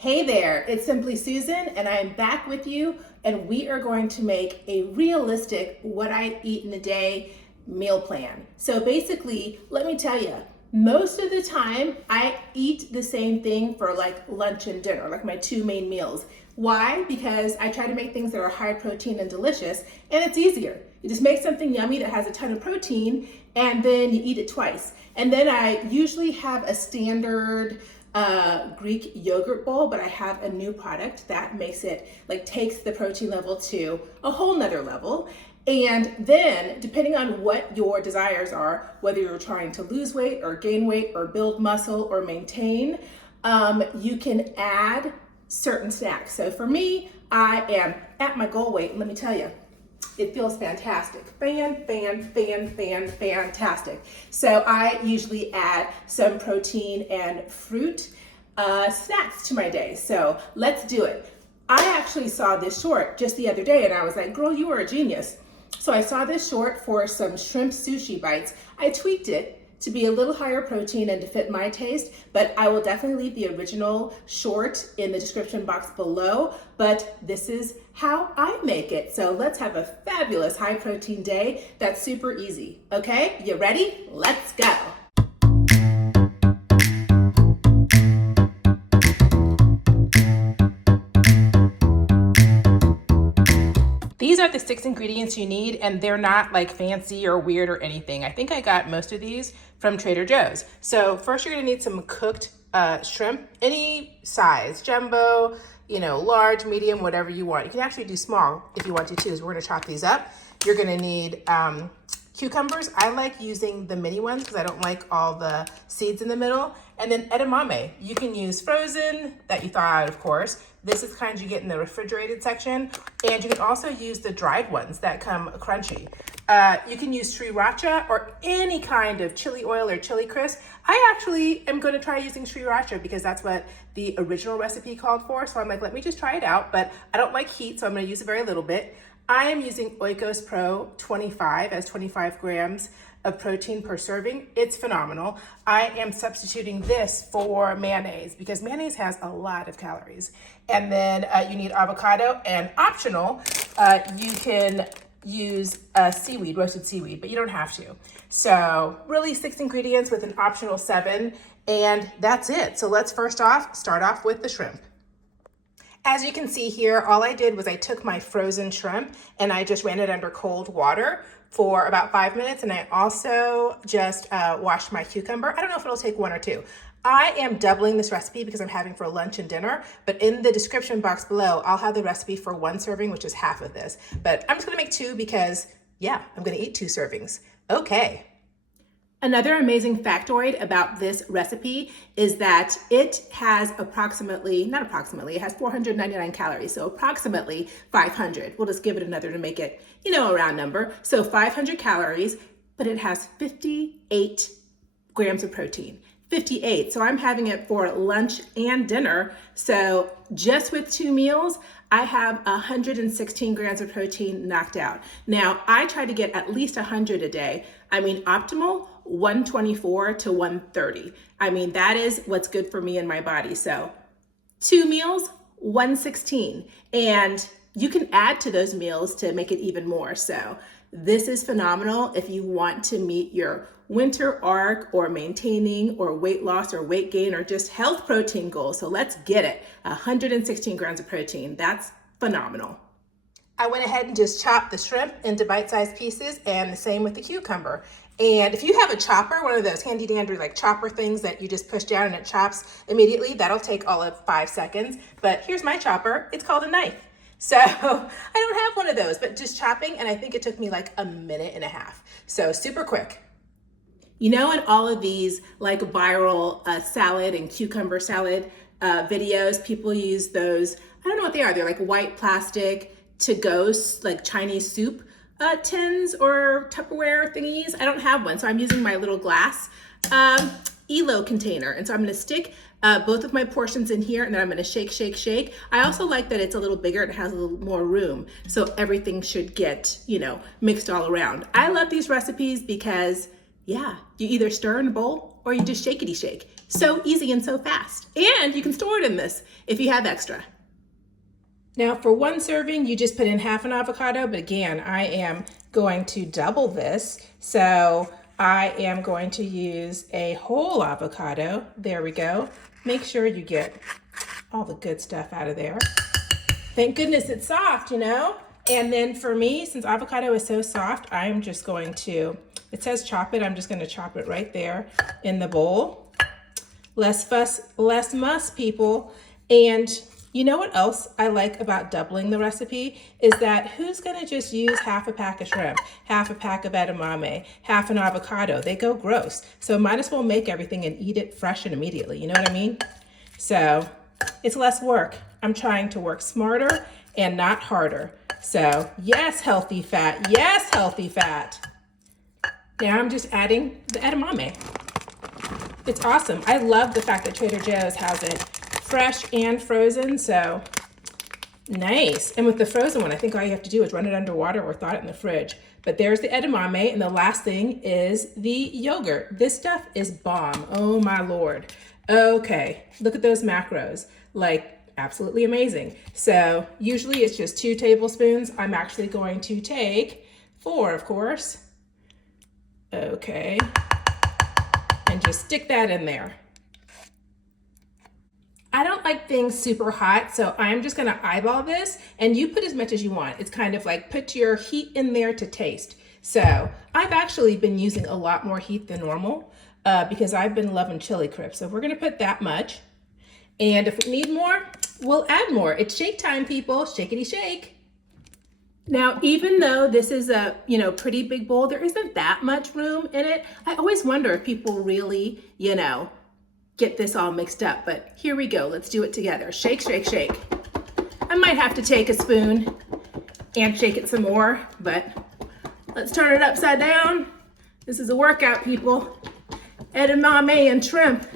Hey there, it's Simply Susan, and I'm back with you, and we are going to make a realistic what I eat in a day meal plan. So basically, let me tell you, most of the time I eat the same thing for like lunch and dinner, like my two main meals. Why? Because I try to make things that are high protein and delicious, and it's easier. You just make something yummy that has a ton of protein, and then you eat it twice. And then I usually have a standard Greek yogurt bowl, but I have a new product that makes it takes the protein level to a whole nother level. And then depending on what your desires are, whether you're trying to lose weight or gain weight or build muscle or maintain, you can add certain snacks. So for me, I am at my goal weight, and let me tell you, it feels fantastic. Fantastic. So I usually add some protein and fruit snacks to my day. So let's do it. I actually saw this short just the other day and I was like, girl, you are a genius. So I saw this short for some shrimp sushi bites. I tweaked it to be a little higher protein and to fit my taste, but I will definitely leave the original short in the description box below, but this is how I make it. So let's have a fabulous high protein day that's super easy. Okay, you ready? Let's go. These are the 6 ingredients you need, and they're not like fancy or weird or anything. I think I got most of these from Trader Joe's. So first you're gonna need some cooked shrimp, any size, jumbo, large, medium, whatever you want. You can actually do small if you want to too, so we're gonna chop these up. You're gonna need cucumbers. I like using the mini ones because I don't like all the seeds in the middle. And then edamame. You can use frozen, that you thaw out, of course. This is kind you get in the refrigerated section. And you can also use the dried ones that come crunchy. You can use sriracha or any kind of chili oil or chili crisp. I actually am going to try using sriracha because that's what the original recipe called for. So I'm like, let me just try it out. But I don't like heat, so I'm going to use a very little bit. I am using Oikos Pro 25 as 25 grams of protein per serving. It's phenomenal. I am substituting this for mayonnaise because mayonnaise has a lot of calories. And then you need avocado, and optional, you can use seaweed, roasted seaweed, but you don't have to. So really 6 ingredients with an optional 7, and that's it. So let's start off with the shrimp. As you can see here, all I did was I took my frozen shrimp and I just ran it under cold water for about 5 minutes. And I also just washed my cucumber. I don't know if it'll take 1 or 2. I am doubling this recipe because I'm having for lunch and dinner, but in the description box below, I'll have the recipe for 1 serving, which is half of this. But I'm just gonna make 2 because yeah, I'm gonna eat 2 servings. Okay. Another amazing factoid about this recipe is that it has it has 499 calories, so approximately 500. We'll just give it another to make it, a round number. So 500 calories, but it has 58 grams of protein. 58, so I'm having it for lunch and dinner. So just with 2 meals, I have 116 grams of protein knocked out. Now, I try to get at least 100 a day. I mean, optimal, 124 to 130. I mean, that is what's good for me and my body. So 2 meals, 116. And you can add to those meals to make it even more. So this is phenomenal if you want to meet your winter arc or maintaining or weight loss or weight gain or just health protein goals. So let's get it. 116 grams of protein. That's phenomenal. I went ahead and just chopped the shrimp into bite-sized pieces, and the same with the cucumber. And if you have a chopper, one of those handy dandy chopper things that you just push down and it chops immediately, that'll take all of 5 seconds. But here's my chopper. It's called a knife. So I don't have one of those, but just chopping, and I think it took me like a minute and a half. So super quick. In all of these viral salad and cucumber salad videos, people use those, I don't know what they are. They're like white plastic to-go Chinese soup tins or Tupperware thingies. I don't have one, so I'm using my little glass ELO container. And so I'm gonna stick both of my portions in here, and then I'm gonna shake. I also like that it's a little bigger and it has a little more room, so everything should get, mixed all around. I love these recipes because, yeah, you either stir in a bowl or you just shakety shake. So easy and so fast. And you can store it in this if you have extra. Now for one serving, you just put in half an avocado, but again, I am going to double this. So I am going to use a whole avocado. There we go. Make sure you get all the good stuff out of there. Thank goodness it's soft, you know? And then for me, since avocado is so soft, I'm just going to, it says chop it, I'm just gonna chop it right there in the bowl. Less fuss, less muss, people. And you know what else I like about doubling the recipe is that who's gonna just use half a pack of shrimp, half a pack of edamame, half an avocado? They go gross. So might as well make everything and eat it fresh and immediately, you know what I mean? So it's less work. I'm trying to work smarter and not harder. So yes, healthy fat, yes, healthy fat. Now I'm just adding the edamame. It's awesome. I love the fact that Trader Joe's has it fresh and frozen, so nice. And with the frozen one, I think all you have to do is run it under water or thaw it in the fridge. But there's the edamame, and the last thing is the yogurt. This stuff is bomb. Oh my Lord. Okay, look at those macros. Like, absolutely amazing. So usually it's just 2 tablespoons. I'm actually going to take 4, of course. Okay, and just stick that in there. I don't like things super hot, so I'm just gonna eyeball this, and you put as much as you want. It's kind of like put your heat in there to taste. So I've actually been using a lot more heat than normal because I've been loving chili crisp. So we're gonna put that much. And if we need more, we'll add more. It's shake time, people. Shakety shake. Now, even though this is a pretty big bowl, there isn't that much room in it. I always wonder if people really, get this all mixed up. But here we go. Let's do it together. Shake, shake, shake. I might have to take a spoon and shake it some more, but let's turn it upside down. This is a workout, people. Edamame and shrimp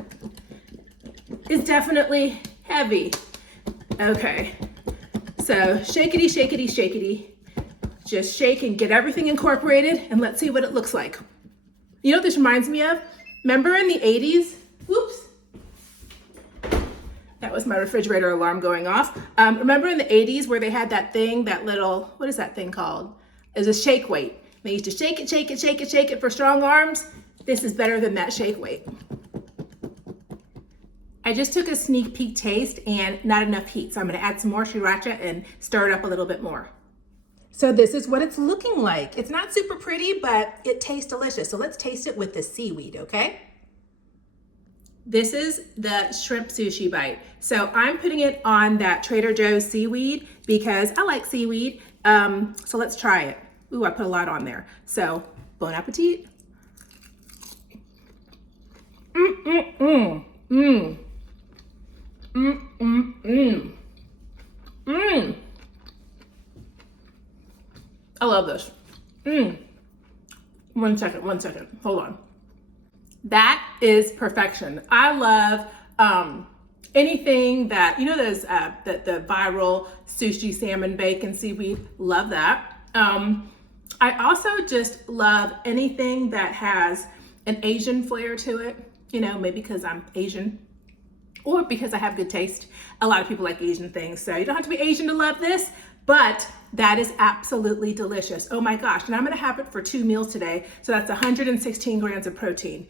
is definitely heavy. Okay, so shakety, shakety, shakety. Just shake and get everything incorporated, and let's see what it looks like. You know what this reminds me of? Remember in the 80s? Whoops. That was my refrigerator alarm going off. Remember in the 80s where they had that thing, that little, what is that thing called? It was a shake weight. They used to shake it, shake it, shake it, shake it for strong arms. This is better than that shake weight. I just took a sneak peek taste and not enough heat. So I'm gonna add some more sriracha and stir it up a little bit more. So this is what it's looking like. It's not super pretty, but it tastes delicious. So let's taste it with the seaweed, okay? This is the shrimp sushi bite. So I'm putting it on that Trader Joe's seaweed because I like seaweed. So let's try it. Ooh, I put a lot on there. So bon appetit. I love this. One second, hold on. That is perfection. I love anything that, those the viral sushi salmon bacon seaweed, love that. I also just love anything that has an Asian flair to it, maybe because I'm Asian or because I have good taste. A lot of people like Asian things, so you don't have to be Asian to love this, but that is absolutely delicious. Oh my gosh, and I'm gonna have it for 2 meals today, so that's 116 grams of protein.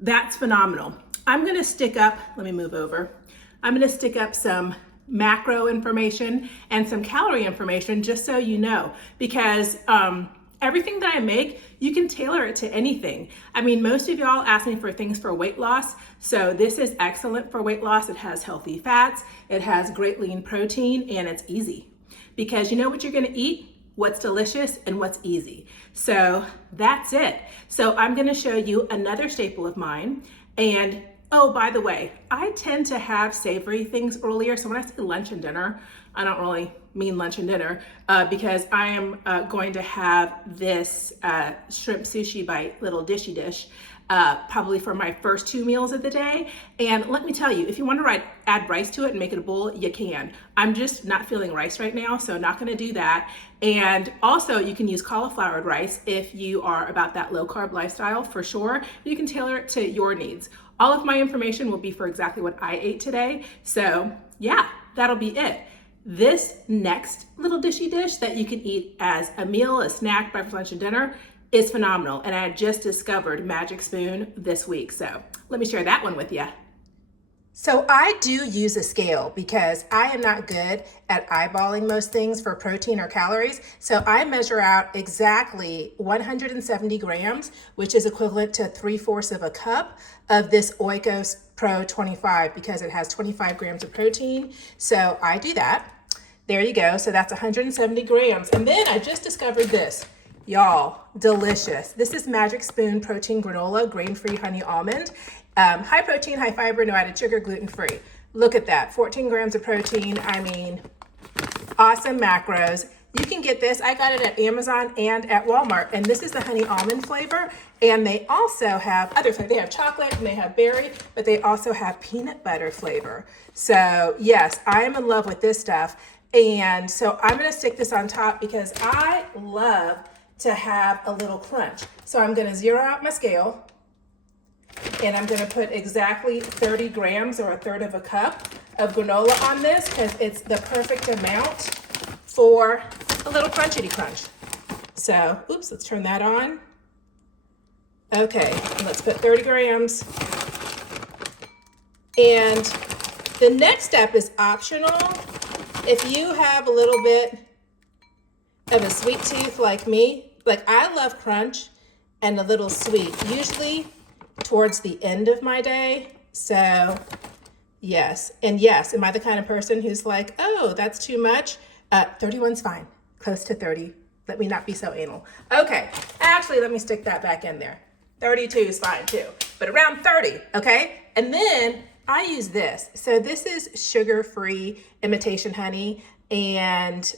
That's phenomenal. I'm gonna stick up, let me move over. I'm gonna stick up some macro information and some calorie information just so you know, because everything that I make, you can tailor it to anything. I mean, most of y'all ask me for things for weight loss, so this is excellent for weight loss. It has healthy fats, it has great lean protein, and it's easy. Because you know what you're gonna eat, what's delicious, and what's easy. So that's it. So I'm gonna show you another staple of mine. And oh, by the way, I tend to have savory things earlier. So when I say lunch and dinner, I don't really mean lunch and dinner because I am going to have this shrimp sushi bite, little dishy dish, probably for my first 2 meals of the day. And let me tell you, if you want to add rice to it and make it a bowl, you can. I'm just not feeling rice right now, so not going to do that. And also you can use cauliflowered rice if you are about that low carb lifestyle, for sure. You can tailor it to your needs. All of my information will be for exactly what I ate today. So yeah, that'll be it. This next little dishy dish that you can eat as a meal, a snack, breakfast, lunch, and dinner is phenomenal. And I just discovered Magic Spoon this week. So let me share that one with you. So I do use a scale because I am not good at eyeballing most things for protein or calories. So I measure out exactly 170 grams, which is equivalent to 3/4 of a cup of this Oikos Pro 25 because it has 25 grams of protein. So I do that. There you go. So that's 170 grams. And then I just discovered this. Y'all, delicious. This is Magic Spoon Protein Granola, grain-free honey almond. High protein, high fiber, no added sugar, gluten-free. Look at that, 14 grams of protein. I mean, awesome macros. You can get this, I got it at Amazon and at Walmart, and this is the honey almond flavor. And they also have other flavors. They have chocolate and they have berry, but they also have peanut butter flavor. So yes, I am in love with this stuff. And so I'm gonna stick this on top because I love to have a little crunch. So I'm gonna zero out my scale. And I'm gonna put exactly 30 grams or 1/3 of a cup of granola on this because it's the perfect amount for a little crunchity crunch. So, oops, let's turn that on. Okay, let's put 30 grams. And the next step is optional. If you have a little bit of a sweet tooth like me, like I love crunch and a little sweet, usually towards the end of my day. So yes, and yes, am I the kind of person who's like, oh, that's too much? 31's fine, close to 30. Let me not be so anal. Okay, actually, let me stick that back in there. 32 is fine too, but around 30, okay? And then I use this. So this is sugar-free imitation honey, and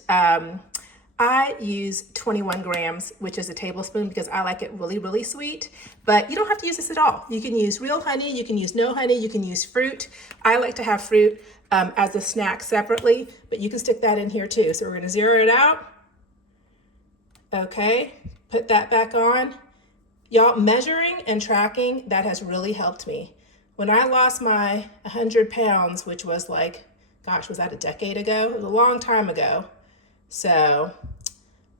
I use 21 grams, which is a tablespoon because I like it really, really sweet, but you don't have to use this at all. You can use real honey, you can use no honey, you can use fruit. I like to have fruit as a snack separately, but you can stick that in here too. So we're gonna zero it out. Okay, put that back on. Y'all, measuring and tracking, that has really helped me. When I lost my 100 pounds, which was like, gosh, was that a decade ago? It was a long time ago. So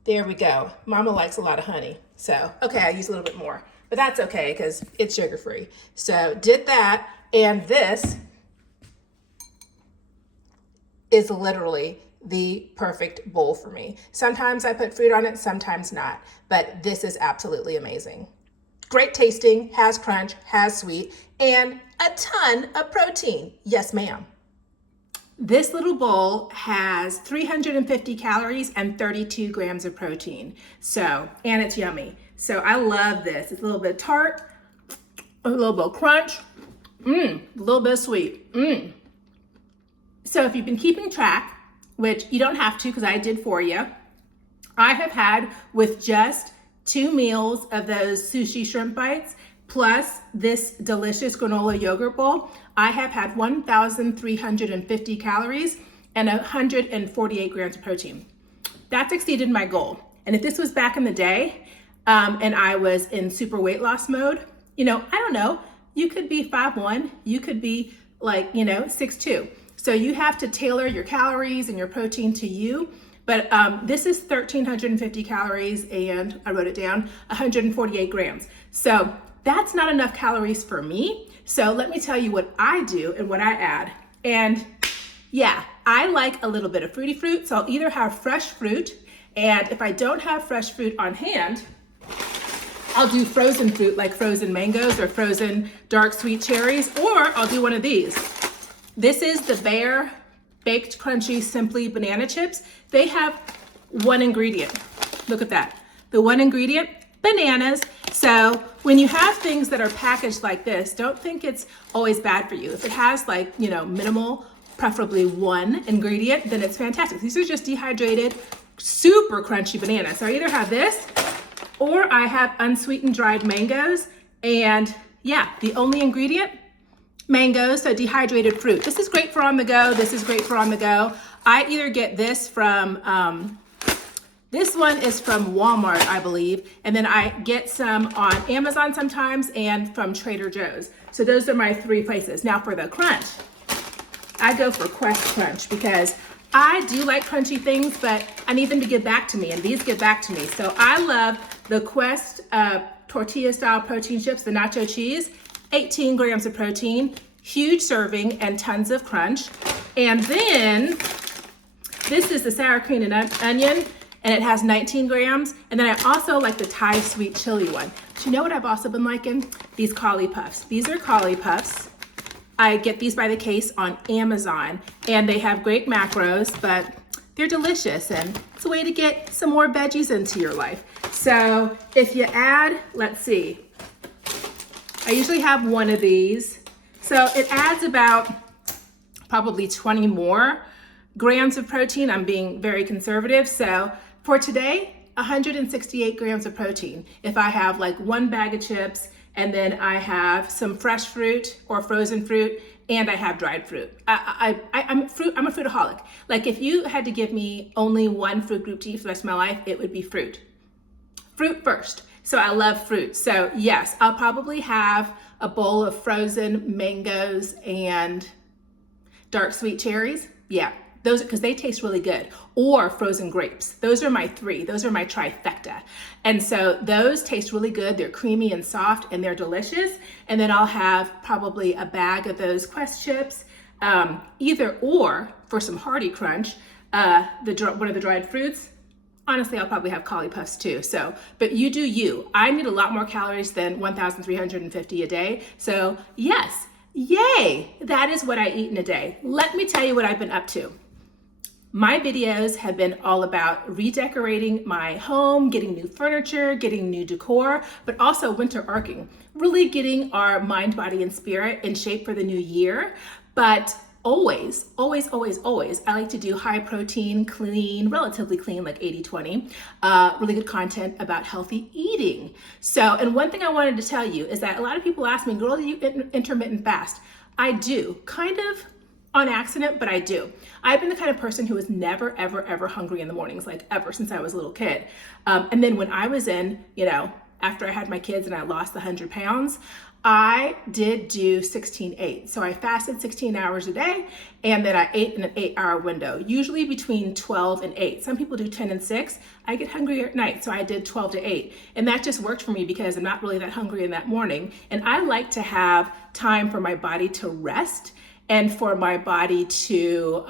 there we go. Mama likes a lot of honey. So, okay, I use a little bit more, but that's okay because it's sugar-free. So did that, and this is literally the perfect bowl for me. Sometimes I put fruit on it, sometimes not, but this is absolutely amazing. Great tasting, has crunch, has sweet, and a ton of protein. Yes, ma'am. This little bowl has 350 calories and 32 grams of protein. So, and it's yummy. So I love this. It's a little bit tart, a little bit of crunch, a little bit sweet. So if you've been keeping track, which you don't have to because I did for you, I have had with just 2 meals of those sushi shrimp bites, plus this delicious granola yogurt bowl, I have had 1,350 calories and 148 grams of protein. That's exceeded my goal. And if this was back in the day and I was in super weight loss mode, you know, I don't know, you could be 5'1", you could be like, you know, 6'2". So you have to tailor your calories and your protein to you. But this is 1,350 calories and I wrote it down, 148 grams. So that's not enough calories for me. So let me tell you what I do and what I add. And yeah, I like a little bit of fruity fruit. So I'll either have fresh fruit, and if I don't have fresh fruit on hand, I'll do frozen fruit like frozen mangoes or frozen dark sweet cherries, or I'll do one of these. This is the Bear Baked Crunchy Simply Banana Chips. They have one ingredient. Look at that. The one ingredient, bananas. So when you have things that are packaged like this, don't think it's always bad for you. If it has like, you know, minimal, preferably one ingredient, then it's fantastic. These are just dehydrated, super crunchy bananas. So I either have this or I have unsweetened dried mangoes. And yeah, the only ingredient, mangoes, so dehydrated fruit. This is great for on the go. This is great for on the go. I either get this from This one is from Walmart, I believe. And then I get some on Amazon sometimes and from Trader Joe's. So those are my 3 places. Now for the crunch, I go for Quest Crunch because I do like crunchy things, but I need them to give back to me, and these give back to me. So I love the Quest tortilla style protein chips, the nacho cheese, 18 grams of protein, huge serving and tons of crunch. And then this is the sour cream and onion, and it has 19 grams. And then I also like the Thai sweet chili one. But you know what I've also been liking? These cauli puffs. These are cauli puffs. I get these by the case on Amazon, and they have great macros, but they're delicious, and it's a way to get some more veggies into your life. So if you add, let's see, I usually have one of these. So it adds about probably 20 more grams of protein. I'm being very conservative. So for today, 168 grams of protein. If I have like 1 bag of chips, and then I have some fresh fruit or frozen fruit, and I have dried fruit. I'm a fruitaholic. Like if you had to give me only one food group to eat for the rest of my life, it would be fruit. Fruit first. So I love fruit. So yes, I'll probably have a bowl of frozen mangoes and dark sweet cherries. Yeah, those because they taste really good. Or frozen grapes. Those are my 3. Those are my trifecta. And so those taste really good. They're creamy and soft, and they're delicious. And then I'll have probably a bag of those Quest chips, either or for some hearty crunch, one of the dried fruits. Honestly, I'll probably have cauli puffs too. So, but you do you. I need a lot more calories than 1,350 a day. So yes, yay, that is what I eat in a day. Let me tell you what I've been up to. My videos have been all about redecorating my home, getting new furniture, getting new decor, but also winter arcing, really getting our mind, body, and spirit in shape for the new year. But always, always, always, always, I like to do high protein, clean, relatively clean, like 80-20, really good content about healthy eating. So, and one thing I wanted to tell you is that a lot of people ask me, girl, do you intermittent fast? I do, kind of on accident, but I do. I've been the kind of person who was never, ever, ever hungry in the mornings, like ever since I was a little kid. And then when I was in, after I had my kids and I lost the 100 pounds, I did do 16-8. So I fasted 16 hours a day, and then I ate in an 8-hour window, usually between 12 and 8. Some people do 10 and 6. I get hungry at night, so I did 12 to 8. And that just worked for me because I'm not really that hungry in that morning. And I like to have time for my body to rest and for my body to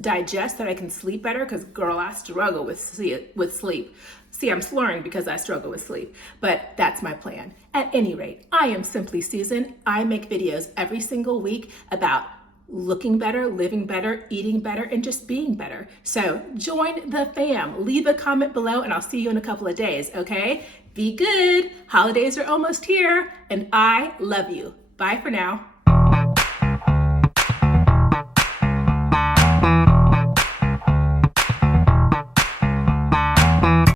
digest, that I can sleep better, because girl, I struggle with sleep. See, I'm slurring because I struggle with sleep, but that's my plan. At any rate, I am Simply Susan. I make videos every single week about looking better, living better, eating better, and just being better. So join the fam. Leave a comment below, and I'll see you in a couple of days, okay? Be good. Holidays are almost here, and I love you. Bye for now.